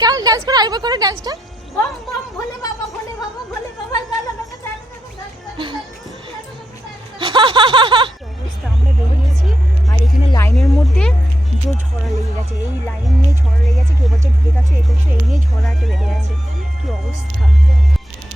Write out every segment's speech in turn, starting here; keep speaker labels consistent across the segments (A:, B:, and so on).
A: কেমন ডান্স করে? আরেকবার করো ডান্সটা
B: বম বম ভোলে বাবা ভোলে বাবা ভোলে বাবা গালা গালা গালা
C: অবস্থা আমরা বেরিয়েছি আর এখানে লাইনের মধ্যে জোর ঝড়া লেগে গেছে। এই লাইন নিয়ে ঝড়া লেগে গেছে কেউ বলছে ঢুকে গেছে এ করছে এই নিয়ে ঝড়া একটা বেড়ে গেছে। কি অবস্থা।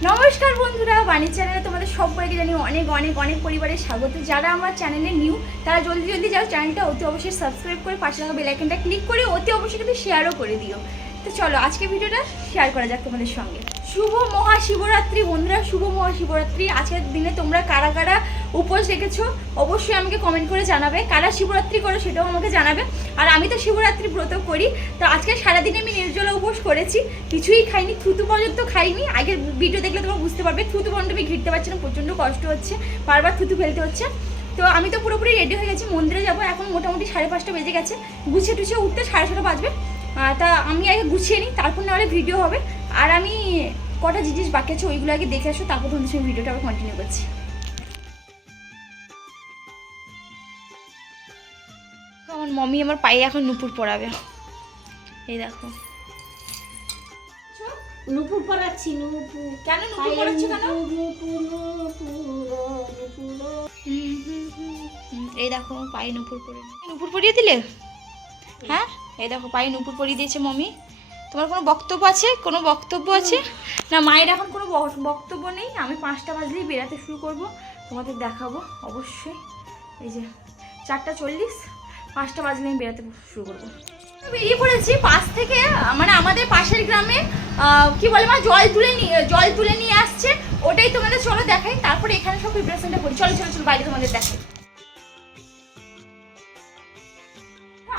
C: নমস্কার বন্ধুরা বাণী চ্যানেলে তোমাদের সবাইকে জানি অনেক অনেক অনেক পরিবারের স্বাগত। যারা আমার চ্যানেলে নিউ তারা জলদি জলদি যাও চ্যানেলটা অতি অবশ্যই সাবস্ক্রাইব করে পাশে থাকা বেলাইকনটা ক্লিক করে অতি অবশ্যই কিন্তু শেয়ারও করে দিও। তো চলো আজকে ভিডিওটা শেয়ার করা যাক তোমাদের সঙ্গে। শুভ মহাশিবরাত্রি বন্ধুরা, শুভ মহাশিবরাত্রি। আজকের দিনে তোমরা কারা কারা উপোস রেখেছো অবশ্যই আমাকে কমেন্ট করে জানাবে। কারা শিবরাত্রি করো সেটাও আমাকে জানাবে। আর আমি তো শিবরাত্রি ব্রত করি, তো আজকে সারাদিনে আমি নির্জলা উপোস করেছি। কিছুই খাইনি, থুতু পর্যন্ত খাইনি। আগের ভিডিও দেখলে তোমরা বুঝতে পারবে, থুতু পর্যন্ত আমি ঘিরতে পারছি না, প্রচণ্ড কষ্ট হচ্ছে, বারবার থুতু ফেলতে হচ্ছে। তো আমি তো পুরোপুরি রেডি হয়ে গেছি, মন্দিরে যাব। এখন মোটামুটি সাড়ে পাঁচটা বেজে গেছে। গুছিয়ে টুছিয়ে উঠতে সাড়ে ছটা বাজবে। তা আমি আগে গুছিয়ে নিই তারপর নাহলে ভিডিও হবে। আর আমি কটা জিনিস বাকি আছে ওইগুলো আগে দেখে আসো তারপর তোমাদের সঙ্গে ভিডিওটা আবার কন্টিনিউ করছি। আমার মমি আমার পায়ে এখন নুপুর পরাবে। এই দেখো।
B: নুপুর পরাচ্ছি নুপুর।
A: কেন নুপুর পরাচ্ছ কেন?
B: নুপুর
A: হুম, এই দেখো পায়ে নুপুর পরে নুপুর পরিয়ে দিলে? হ্যাঁ? এই দেখো, পায়ে নুপুর পরিয়ে দিয়েছে মমি। তোমার কোনো বক্তব্য আছে? কোনো বক্তব্য আছে? না, মায়ের এখন কোনো বক্তব্য নেই। আমি পাঁচটা বাজলেই বেরাতে শুরু করব। তোমাদের দেখাবো অবশ্যই। এই যে, চারটা চল্লিশ, পাঁচটা বাজলে আমি বেরাতে শুরু করব। বেরিয়ে পড়েছি পাশ থেকে মানে আমাদের পাশের গ্রামে কি বলে মা, জল তুলে নিয়ে জল তুলে নিয়ে আসছে। ওটাই তোমাদের, চলো দেখাই। তারপরে এখানে সব প্রিপারেশনটা করি। চলো চলো চলো, বাইরে তোমাদের দেখাই।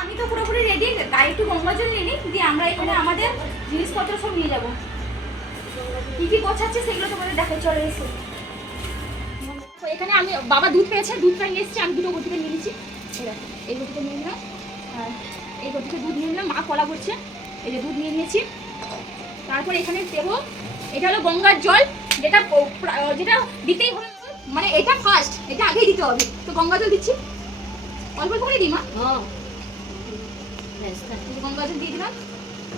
A: আমি তো পুরোপুরি রেডি গাড়ি একটু গঙ্গা জল নিয়ে নিই, দিয়ে আমরা এখানে আমাদের জিনিসপত্র সব নিয়ে যাব। কি কি গোছাচ্ছে সেগুলো তোমাদের দেখাই, চলে এসে। এখানে আমি, বাবা দুধ পেয়েছে দুধটা নিয়ে এসেছি, আমি দুটো গতিতে নিয়ে নিয়েছি এই গতিতে নিয়ে নিলাম, আর এই গতিতে দুধ নিয়ে নিলাম, মা কলা করছে, এই যে দুধ নিয়ে নিয়েছি। তারপর এখানে দেবো, এটা হলো গঙ্গার জল, যেটা যেটা দিতেই হবে মানে এটা ফার্স্ট এটা আগেই দিতে হবে। তো গঙ্গা জল দিচ্ছি। অল্প করে দিই মা।
B: হ্যাঁ।
A: গঙ্গা জল দিয়ে দিলাম।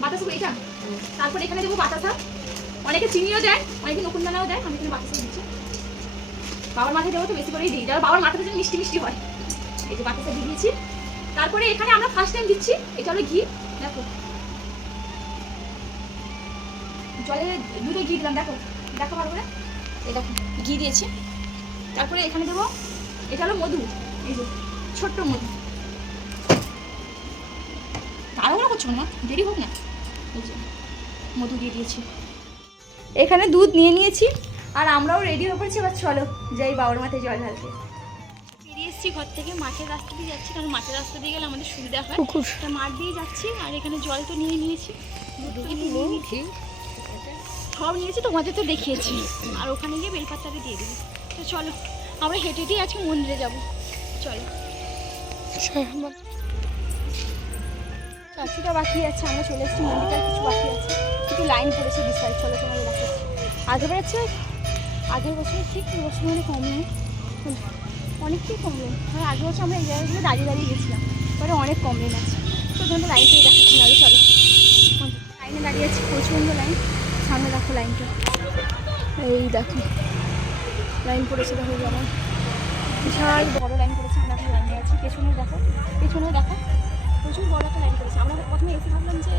A: বাতাসা এটা তারপর এখানে দেবো বাতাসা অনেকে চিনিও দেয়, অনেকে নকুন দানাও দেয়, আমি এখানে বাতাসা দিচ্ছি। বাবার মাথায় দেবো তো, বেশি করেই দিই। যারা বাবার মাথাতে যেন মিষ্টি মিষ্টি হয়। এই যে বাতাসা দিয়ে দিয়েছি। তারপরে এখানে আমরা ফার্স্ট টাইম দিচ্ছি, এটা হলো ঘি। দেখো। জলে দুটো ঘি দিলাম, দেখো। দেখো ভালো করে। এই দেখো, ঘি দিয়েছি। তারপরে এখানে দেবো, এটা হলো মধু। এই যে, ছোট্ট মধু। তাড়াহুড়ো করছ না দেরি হোক না। এই যে মধু দিয়ে দিয়েছি। এখানে দুধ নিয়ে নিয়েছি আর আমরাও রেডি হয়ে পড়েছি এবার চলো যাই বাবার মাথায় জল ঢালতে। বেরিয়ে এসেছি ঘর থেকে মাঠের রাস্তা দিয়ে যাচ্ছি কারণ মাঠের রাস্তা দিয়ে গেলে আমাদের সুবিধা হয়। তা মাঠ দিয়ে যাচ্ছি আর এখানে জল তো নিয়ে নিয়েছি। দুধটা নিয়ে নিয়েছি। সব নিয়েছি তোমাদের তো দেখিয়েছি। আর ওখানে গিয়ে বেলপাতাটা দিয়ে দেবো। তো চলো আমরা হেঁটে হেঁটেই আজকে মন্দিরে যাব। চলো। কিছুটা বাকি আছে, আমরা চলে এসেছি, মন্দিরটার কিছু বাকি আছে। কিছু লাইন পড়েছে বিশাল চলো তোমাদের দেখাচ্ছি। আগের হচ্ছে আগের বছর ঠিক বছর মানে কম নেই অনেকটাই কম নেই মানে আগের বছর আমরা এই জায়গাগুলো দাঁড়িয়ে দাঁড়িয়ে গেছিলাম। পরে অনেক কম লেন আছে তো তোমাদের লাইনটাই দেখাচ্ছি, নাহলে চলো। লাইনে দাঁড়িয়ে আছি, প্রচণ্ড লাইন সামনে দেখো লাইনটা এই দেখো। লাইন পড়েছে দেখো যেমন। বিশাল বড় লাইন পড়েছে, আমরা লাইনে আছি। পেছনে দেখো, পেছনেও দেখো। প্রচুর বড় একটা লাইন পড়েছে আমরা প্রথমে এসে ভাবলাম যে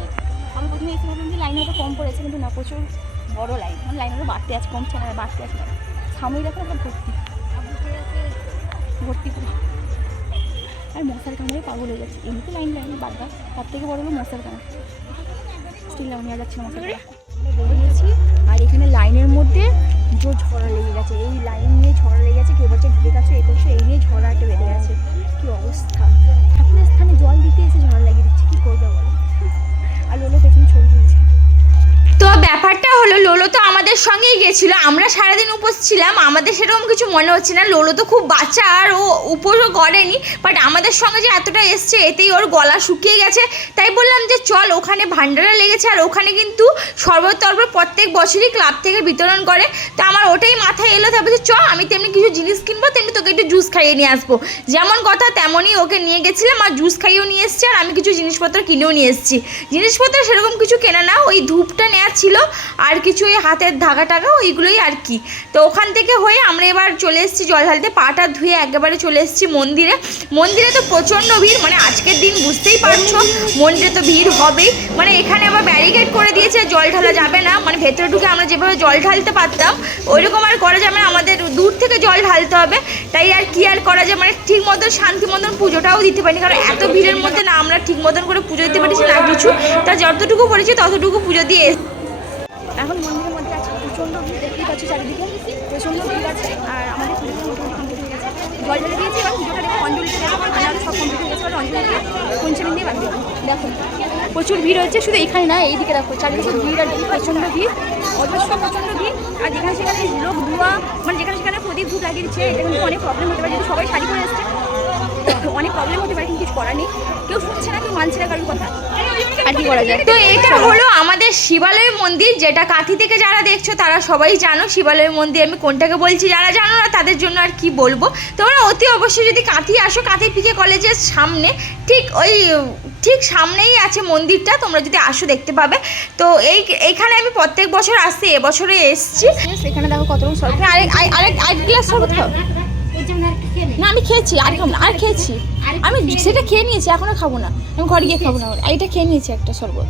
A: আমরা প্রথমে এসে ভাবলাম যে লাইন হয়তো কম পড়েছে, কিন্তু না, প্রচুর বড় লাইন মানে লাইন হয়তো বাড়তে আছে, কমছে না, বাড়তে আছে। না সামনে দেখো আমরা ভর্তি। ভর্তি করে আর মশার কামড়ে পাগল হয়ে যাচ্ছে। এমনিতে লাইন লাইন বাদ তার থেকে বড় হলো মশার কামড়। স্টিল নেওয়া যাচ্ছে মশার গেছিল আমরা সারাদিন উপোস ছিলাম, আমাদের সেরকম কিছু মনে হচ্ছে না। লোলো তো খুব বাচ্চা আর ও উপোসও করেনি বাট আমাদের সঙ্গে যে এতটা এসছে, এতেই ওর গলা শুকিয়ে গেছে। তাই বললাম যে, চল, ওখানে ভান্ডারা লেগেছে, আর ওখানে কিন্তু তরবত প্রত্যেক বছরই ক্লাব থেকে বিতরণ করে। তো আমার ওটাই মাথায় এলো, তারপর চ, আমি তেমনি কিছু জিনিস কিনবো, তেমনি তোকে একটু জুস খাইয়ে নিয়ে আসব। যেমন কথা, তেমনই ওকে নিয়ে গেছিলাম, আর জুস খাইয়েও নিয়ে এসেছি, আর আমি কিছু জিনিসপত্র কিনেও নিয়ে এসেছি। জিনিসপত্র সেরকম কিছু কেনা না, ওই ধূপটা নেওয়ার ছিল, আর কিছু ওই হাতের ধাগা টাগা ওইগুলোই আর কি। তো ওখান থেকে হয়ে আমরা এবার চলে এসেছি জল ঢালতে। পাটা ধুয়ে একেবারে চলে এসেছি মন্দিরে। মন্দিরে তো প্রচণ্ড ভিড় মানে আজকের দিন বুঝতেই পারছ, মন্দিরে তো ভিড় হবেই। মানে এখানে আবার ব্যারিকেড করে দিয়েছে, জল ঢালা যাবে না। মানে ভেতরে ঢুকে আমরা যেভাবে জল ঢালতে পারতাম, ওইরকম আর করা যাবে না। আমাদের দূর থেকে জল ঢালতে হবে। তাই আর কি আর করা যায়? মানে ঠিক মতন শান্তি মতন পুজোটাও দিতে পারি কারণ এত ভিড়ের মধ্যে না আমরা ঠিক মতন করে পুজো দিতে পারছি না কিছু। তা যতটুকু পড়েছি ততটুকু পুজো দিয়ে।
C: এখন মন্দিরের মধ্যে আছে প্রচণ্ড ভিড় দেখতেই পাচ্ছ চারিদিকে প্রচণ্ড ভিড় আছে আর আমাদের পুজো মোটামুটি কমপ্লিট হয়ে গেছে জল ঢেলে দিয়েছি, এবার পুজোটা দেখে অঞ্জলি দিয়ে বাকি দেখো, প্রচুর ভিড় হচ্ছে শুধু এখানে না, এইদিকে দেখো, চারিদিকে ভিড় আর প্রচণ্ড ভিড়, অজস্র প্রচণ্ড ভিড়। আর যেখানে সেখানে লোক ধোয়া মানে যেখানে সেখানে প্রদীপ ধূপ লাগিয়েছে, এটা অনেক প্রবলেম হতে পারে যদি সবাই শাড়ি করে এসছে। অনেক প্রবলেম হতে পারে কিন্তু কিছু করার নেই। কেউ শুনছে না কেউ মানছে না কারোর কথা। আর কি করা যায়?
A: তো এটা হলো আমাদের শিবালয় মন্দির যেটা কাঁথি থেকে যারা দেখছ তারা সবাই জানো শিবালয় মন্দির। আমি কোনটাকে বলছি যারা জানো না তাদের জন্য আর কি বলব। তোমরা অতি অবশ্যই যদি কাঁথি আসো কাঁথি পিকে কলেজের সামনে ঠিক ওই ঠিক সামনেই আছে মন্দিরটা তোমরা যদি আসো দেখতে পাবে। তো এই এইখানে আমি প্রত্যেক বছর আসছি এবছরে এসছি।
C: এখানে দেখো কত রকম সরকার
A: আরেক আরেক- আরেক গ্লাস শরবত খাও।
D: নে
A: না আমি খেয়েছি আর আর খেয়েছি। আমি সেটা খেয়ে নিয়েছি এখনও খাব না। আমি ঘরে গিয়ে খাব না। এটা খেয়ে নিয়েছি একটা শরবত।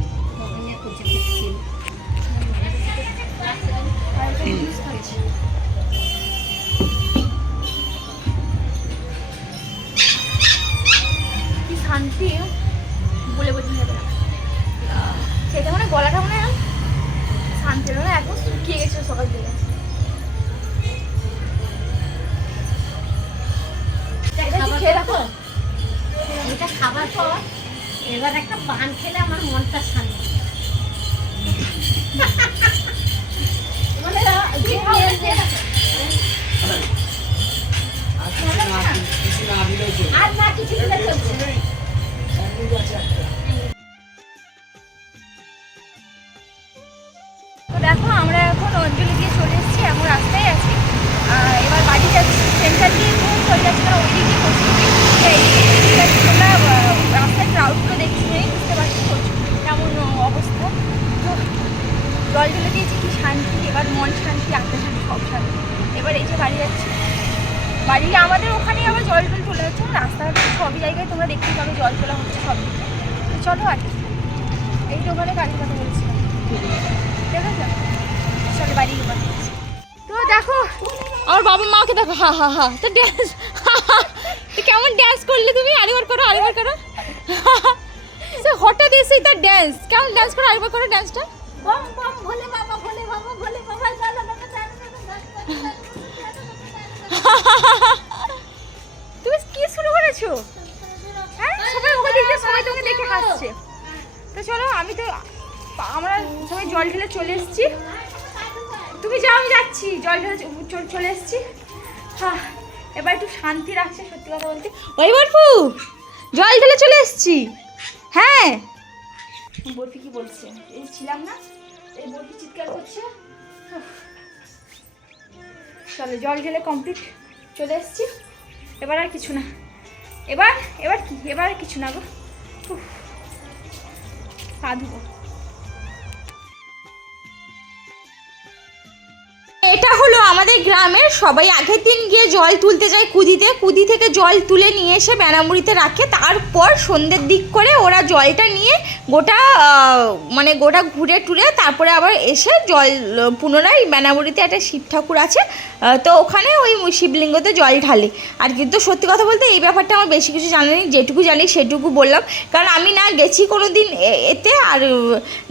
C: তো দেখো আমার
A: বাবা মাকে দেখো হা হা হা তো ড্যান্স তো কেমন ড্যান্স করলে তুমি আরেকবার করো আরেকবার করো তো হঠাৎ এসেই তার ড্যান্স কেমন ড্যান্স করো আরেকবার করো ড্যান্সটা
C: তুমি কি শুরু করেছ হ্যাঁ সবাই ওকে দেখতে সবাই দেখে হাসছে তো চলো আমি তো আমরা সবাই জল ঢেলে চলে এসেছি তুমি যাও, আমি যাচ্ছি। জল ঢেলে চ- চ- চলে এসেছি। হ্যাঁ এবার একটু শান্তি রাখছে, সত্যি কথা বলতে।
A: ওই বরফু, জল ঢেলে চলে এসেছি। হ্যাঁ।
C: বরফি কি বলছে? এই ছিলাম না, এই বরফি চিৎকার করছে। চলো, জল ঢেলে কমপ্লিট চলে এসেছি। এবার আর কিছু না। এবার এবার কি? এবার আর কিছু না গো। ধুবো
A: গ্রামের সবাই আগের দিন গিয়ে জল তুলতে যায় কুদিতে। কুদি থেকে জল তুলে নিয়ে এসে বেনামুড়িতে রাখে। তারপর সন্ধ্যের দিক করে ওরা জলটা নিয়ে গোটা মানে গোটা ঘুরে টুরে তারপরে আবার এসে জল পুনরায় বেনামুড়িতে একটা শিব ঠাকুর আছে তো ওখানে ওই শিবলিঙ্গতে জল ঢালে। আর কিন্তু সত্যি কথা বলতে এই ব্যাপারটা আমার বেশি কিছু জানি যেটুকু জানি সেটুকু বললাম। কারণ আমি না গেছি কোনো দিন এতে আর,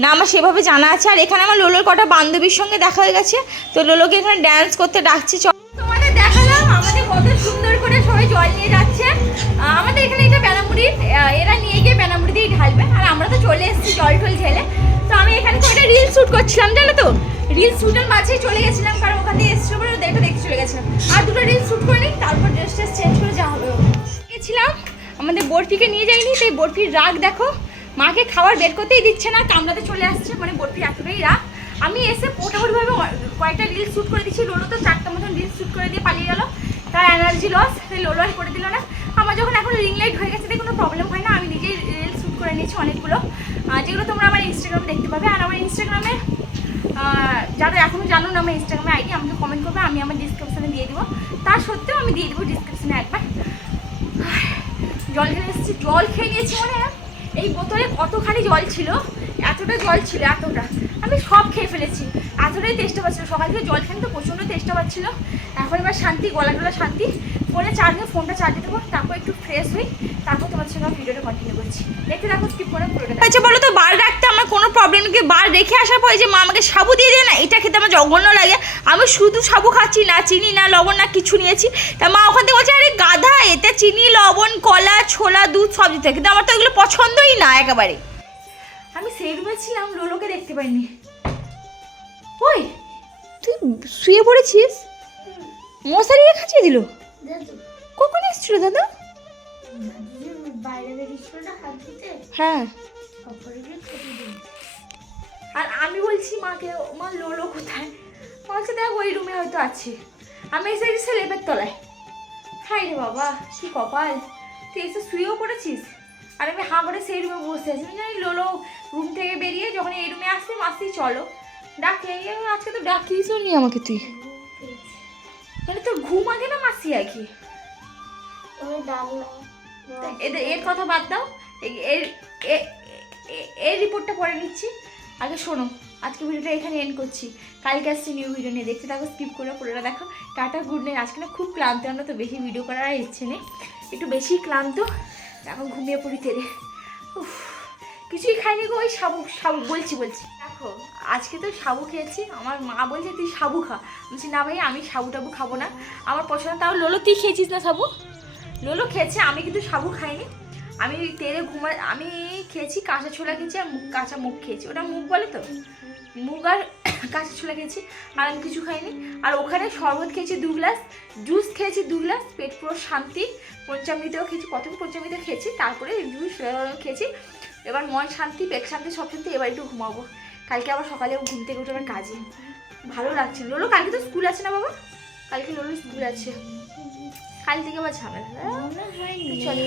A: না আমার সেভাবে জানা আছে। আর এখানে আমার লোলোর কটা বান্ধবীর সঙ্গে দেখা হয়ে গেছে। তো লোলোকে এখানে ড্যান্স করতে ডাকছি, চল। তোমাদের দেখালাম, আমাদের কত সুন্দর করে সবাই জল নিয়ে যাচ্ছে। আমাদের এখানে এটা বেনামুড়ির এরা নিয়ে গিয়ে বেনামুড়ি দিয়ে ঢালবে। আর আমরা তো চলে এসেছি জল টল ঢেলে। তো আমি এখানে কয়েকটা রিল শ্যুট করছিলাম, জানো তো? রিল শ্যুটের মাঝেই চলে গেছিলাম, কারণ ওখান এসেছিল বলে দেখে দেখে চলে গেছিলাম। আর দুটো রিল শ্যুট করে নিই, তারপর ড্রেস ট্রেস চেঞ্জ করে যাওয়া হবে। গেছিলাম, আমাদের বরফিকে নিয়ে যাইনি, তাই বরফির রাগ দেখো। মাকে খাবার বের করতেই দিচ্ছে না, কামড়াতে চলে আসছে মানে বরফির এতটাই রাগ। আমি এসে মোটামুটিভাবে কয়েকটা রিল শ্যুট করে দিচ্ছি লোলো তো চারটা মতন রিল শ্যুট করে দিয়ে পালিয়ে গেল। তার এনার্জি লস লোলো আর করে দিল না। আমার যখন এখন রিং লাইট হয়ে গেছে কোনো প্রবলেম হয় না। আমি নিজেই রিল শ্যুট করে নিয়েছি অনেকগুলো। যেগুলো তোমরা আমার ইনস্টাগ্রামে দেখতে পাবে। আর আমার ইনস্টাগ্রামে যারা এখনও জানো না আমার ইনস্টাগ্রামে আইডি আমাকে কমেন্ট করবে। আমি আমার ডিসক্রিপশানে দিয়ে দেবো। তার সত্ত্বেও আমি দিয়ে দেবো ডিসক্রিপশানে একবার। জল খেয়ে এসেছি। জল খেয়ে নিয়েছি মানে এই বোতলে কতখানি জল ছিল? এতটা জল ছিল, এতটা। আমি সব খেয়ে ফেলেছি। এতটাই চেষ্টা পাচ্ছিল। সকাল থেকে জল খেয়ে তো প্রচণ্ড চেষ্টা পাচ্ছিল। এখন এবার শান্তি, গলা টলা শান্তি। ফোনে চার্জে ফোনটা চার্জে দেবো তারপর একটু ফ্রেশ হই, তারপর তোমার সঙ্গে ভিডিওটা কন্টিনিউ করছি। দেখতে দেখো স্কিপ করে পুরোটা আচ্ছা বলো তো, বার রাখতে আমার কোনো প্রবলেম নেই বার রেখে আসার পরে যে মা আমাকে সাবু দিয়ে দেয় না, এটা খেতে আমার জঘন্য লাগে। আমি শুধু সাবু খাচ্ছি না, চিনি না, লবণ না, কিছু নিয়েছি। তা মা ওখান থেকে বলছে, আরে গাধা, এতে চিনি, লবণ, কলা, ছোলা, দুধ সব দিতে। কিন্তু আমার তো এগুলো পছন্দই না, একেবারে। আমি সেই রুমে ছিলাম লোলোকে দেখতে পাইনি। ওই তুই শুয়ে পড়েছিস? মশারি খাচিয়ে দিল? কখন এসেছিল দাদা? হ্যাঁ। আর আমি বলছি মাকে মা লোলো কোথায়? মা বলছে দেখ ওই রুমে হয়তো আছে। আমি এসে গেছি লেপের তলায়। হাই রে বাবা কি কপাল। তুই এসে শুয়েও পড়েছিস? আর আমি হাঁ করে সেই রুমে বসে আছি। জানি লোলো রুম থেকে বেরিয়ে যখন এই রুমে আসতে মাসি চলো। ডাকে আজকে তো ডাকিসও নি আমাকে তুই। মানে তোর ঘুম আগে না মাসি আগে? এদের এর কথা বাদ দাও। এর এর রিপোর্টটা পরে নিচ্ছি। আগে শোনো আজকে ভিডিওটা এখানে এন্ড করছি। কালকে আসছি নিউ ভিডিও নিয়ে। দেখতে থাকো স্কিপ করে পুরোটা দেখো টাটা গুড নাইট আজকে না খুব ক্লান্ত আমরা তো বেশি ভিডিও করার ইচ্ছে নেই। একটু বেশি ক্লান্ত। এখন ঘুমিয়ে পড়ি তেরে কিছুই খাইনি গো, ওই সাবু সাবু বলছি বলছি। দেখো, আজকে তো সাবু খেয়েছি, আমার মা বলছে তুই সাবু খা। বলছি, না ভাই, আমি সাবু টাবু খাব না। আমার পছন্দ, তাও লোলো, তুই খেয়েছিস না সাবু লোলো খেয়েছে, আমি কিন্তু সাবু খাইনি। আমি তেলে ঘুমা, আমি খেয়েছি কাঁচা ছোলা খেয়েছি আর কাঁচা মুখ খেয়েছি। ওটা মুখ বলে তো? মুগ আর কাঁচা ছোলা খেয়েছি আর আমি কিছু খাইনি। আর ওখানে শরবত খেয়েছি দু গ্লাস জুস খেয়েছি দু গ্লাস পেট পুরো শান্তি। পঞ্চামৃতেও খেয়েছি প্রথম পঞ্চামৃত খেয়েছি তারপরে জুস খেয়েছি। এবার মন শান্তি পেট শান্তি সব শান্তি এবার একটু ঘুমাবো। কালকে আবার সকালে ঘুম থেকে উঠে আমার কাজে। ভালো লাগছে। লোলো কালকে তো স্কুল আছে না বাবা? কালকে লোলো স্কুল আছে। কাল থেকে আবার ঝামেলা। চলো।